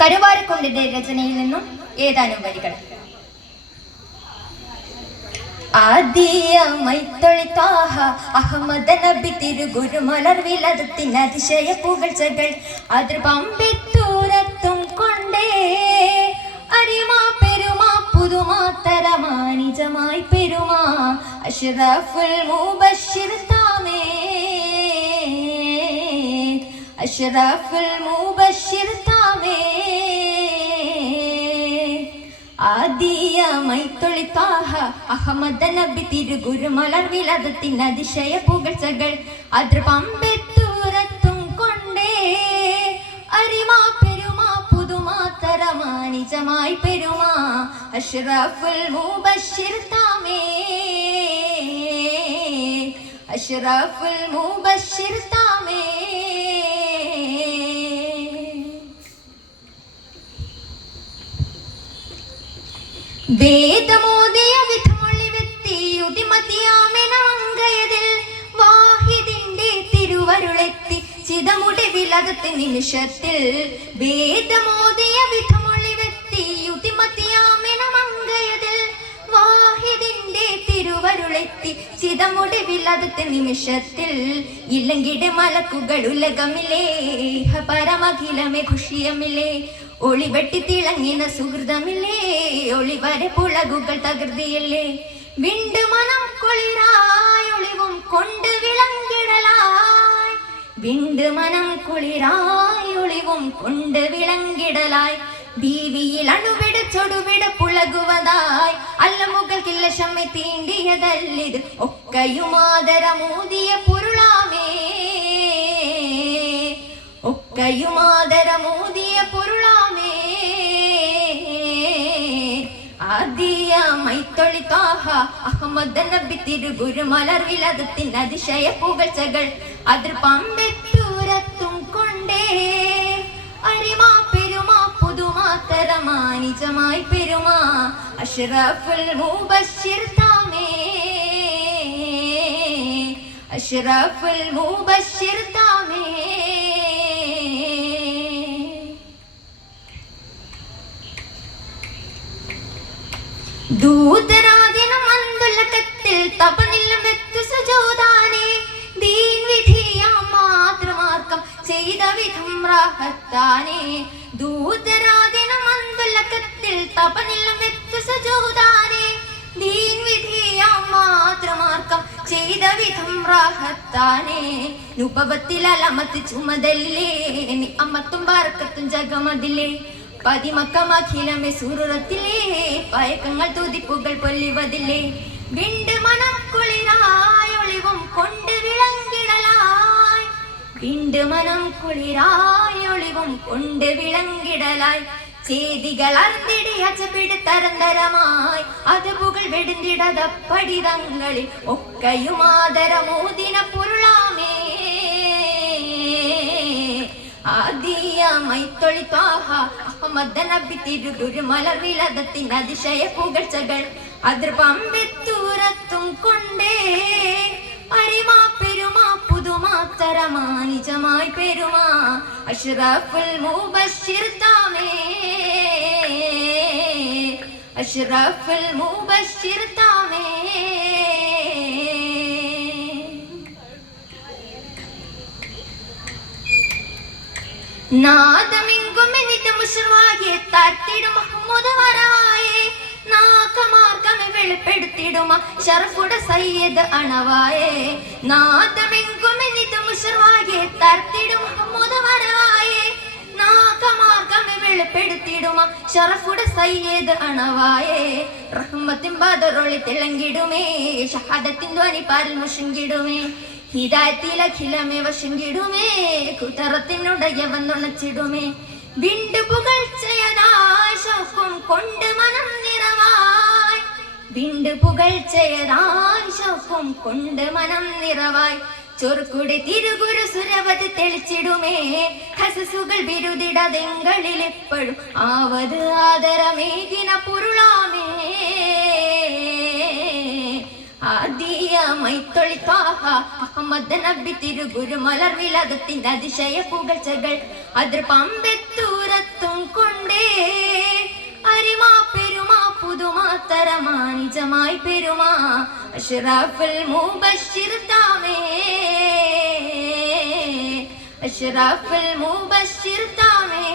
കരുവാരക്കുണ്ടിന്റെ രചനയിൽ നിന്നും ഏതാനും വരികൾ. ആദിയമൈത്തൊളിത്താഹ അഹമ്മദ് നബി തിരുഗുരുമലർ വിലതത്തിന് അതിശയ പുകഴ്ചകൾ അതിർപമ്പെത്തൂരത്തും കൊണ്ടേ അരിമാ പെരുമാ പുതുമാ തരമാ നിജമായി പെരുമാ അഷ്റഫുൽ മുബശ്ശിർ താമേ അഷ്റഫുൽ മുബശ്ശിർ താമേ ആദിയമൈത്തൊളിത്താഹ അഹമ്മദ് നബി തിരുഗുരുമലർ വിലതത്തിന് അതിശയ പുകഴ്ചകൾ അതിർപമ്പെത്തൂരത്തും കൊണ്ടേ അരിമാ പെരുമാ പുതുമാ തരമാ നിജമായി പെരുമാ അഷ്റഫുൽ മുബശ്ശിർ താമേ അഷ്റഫുൽ മുബശ്ശിർ താമേ. വേദമോദിയ വിധമൊളി വ്യക്തി ഉദിമതിയാമിനങ്കയതിൽ വാഹിദിന്റെ തിരുവരുളെത്തി ചിതമുടി വിലകത്തെ നിമിഷത്തിൽ വേദമോദിയ വിധമൊളി വ്യക്തി ഉദിമതിയാമിനങ്കയതിൽ വാഹിദിന്റെ തിരുവരുളെത്തി ചിതമുടി വിലകത്തെ നിമിഷത്തിൽ ഇല്ലങ്കിടെ മലക്കുകൾ ഉലകമില്ലേ പരമഖിലമേ ഖുഷിയമില്ലേ ഒളിവെട്ടി തിളങ്ങിന സുഹൃതമില്ലേ ഒളിവരെ പുളകുകൾ തകൃതിയല്ലേ വിണ്ട് മനം കുളിരായി ഒളിവും കൊണ്ട് വിളങ്കിടലായി വിണ്ട് മനം കുളിരായി ഒളിവും കൊണ്ട് വിളങ്കിടലായി ബീവിയിൽ അണുവിട ചൊടുവിട പുളകുവതായി അല്ലമുകൾക്കില്ല ക്ഷമ തീണ്ടിയതല്ലിത് ഒക്കയുമാതരമൂതിയ പൊരുളാമേ ഒക്കയുമാതരമൂതിയ പൊരുളാമേ. ആദിയമൈത്തൊളിത്താഹ അഹമ്മദ് നബി തിരുഗുരുമലർ വിലതത്തിന് അതിശയ പുകഴ്ചകൾ അതിർപമ്പെത്തൂരത്തും കൊണ്ടേ അരിമാ പെരുമാ പുതുമാ തരമാ നിജമായി പെരുമാ അഷ്റഫുൽ മുബശ്ശിർ താമേ അഷ്റഫുൽ മുബശ്ശിർ താമേ. ദൂതരാദിനം മന്ദുലകത്തിൽ തപനിലും വെത്തു സുജൂദാനെ ദീൻ വിധിയാ മാത്രമാർക്കം ചെയ്ത വിധം റാഹത്താനെ ദൂതരാദിനം മന്ദുലകത്തിൽ തപനിലും വെത്തു സുജൂദാനെ ദീൻ വിധിയാ മാത്രമാർക്കം ചെയ്ത വിധം റാഹത്താനെ നുപവത്തിൽ അലമത്ത് ചുമതല്ലേ നി അമ്മത്തും ബാറക്കത്തും ജഗമതിലേ പതിമക്കമഖിലമേ സൂറത്തിലേ പയക്കങ്ങൾ തുതിപ്പുകൾ പൊല്ലിവതില്ലേ വിണ്ട് മനം കുളിരായി ഒളിവും കൊണ്ട് വിളങ്കിടലായി വിണ്ട് മനം കുളിരായി ഒളിവും കൊണ്ട് വിളങ്കിടലായി ചേതികൾ അർന്നിടി അച്ചപിടി തരന്തരമായി അത് പുകൾ വെടുന്നിടതപ്പടിതങ്ങളിൽ ഒക്കയുമാതരമൂദിന പൊരുളാമേ. ആദിയമൈത്തൊളിത്താഹ അഹമ്മദ് നബി തിരുഗുരുമലർ വിലതത്തിന് അതിശയ പുകഴ്ചകൾ അതിർപമ്പെത്തൂരത്തും കൊണ്ടേ അരിമാ പെരുമാ പുതുമാ തരമാ നിജമായി പെരുമാ അഷ്റഫുൽ മുബശ്ശിർ താമേ അഷ്റഫുൽ മുബശ്ശിർ താമേ. നാദമെങ്കും എന്നിട്ട് മുഷർവായെ താഴ്ത്തിടും മഹ്മൂദ് വരായെ നാക്കമാർക്കമെ വെളിപ്പെടുത്തിടുമ ഷറഫുട സയ്യിദ് അണവായെ നാദമെങ്കും എന്നിട്ട് മുഷർവായെ താഴ്ത്തിടും മഹ്മൂദ് വരായെ നാക്കമാർക്കമെ വെളിപ്പെടുത്തിടുമ ഷറഫുട സയ്യിദ് അണവായെ റഹ്മത്തിൻ ബദറൊളി തിളങ്ങിടുമേ ഷഹാദത്തിൻ ധ്വനി പാരിൽ മുഷങ്കിടുമേ ഹിദായത്തിലഖിലമേ വശങ്കിടുമേ കുതറത്തിനുടയവൻ നുണച്ചിടുമേ വിണ്ടു പുകഴ്ചയതായി ശൗക്കും കൊണ്ട് മനം നിറവായി വിണ്ടു പുകഴ്ചയതായി ശൗക്കും കൊണ്ട് മനം നിറവായി ചൊറുക്കുടെ തിരുഗുരു സുരവത് തെളിച്ചിടുമേ ഹസസുകൾ ബിരുദിടതെങ്ങളിൽ എപ്പോഴും ആവത് ആദരമേകിന പൊരുളാമേ. ആദിയമൈത്തൊളിത്താഹ അഹമ്മദ് നബി തിരുഗുരുമലർ വിലതത്തിന്റെ അതിശയ പുകഴ്ചകൾ അതിർപമ്പെത്തൂരത്തും കൊണ്ട് മാതുമാതരമാ നിജമായി പെരുമാ അഷ്റഫുൽ മുബശ്ശിർ താമേ അഷ്റഫുൽ മുബശ്ശിർ താമേ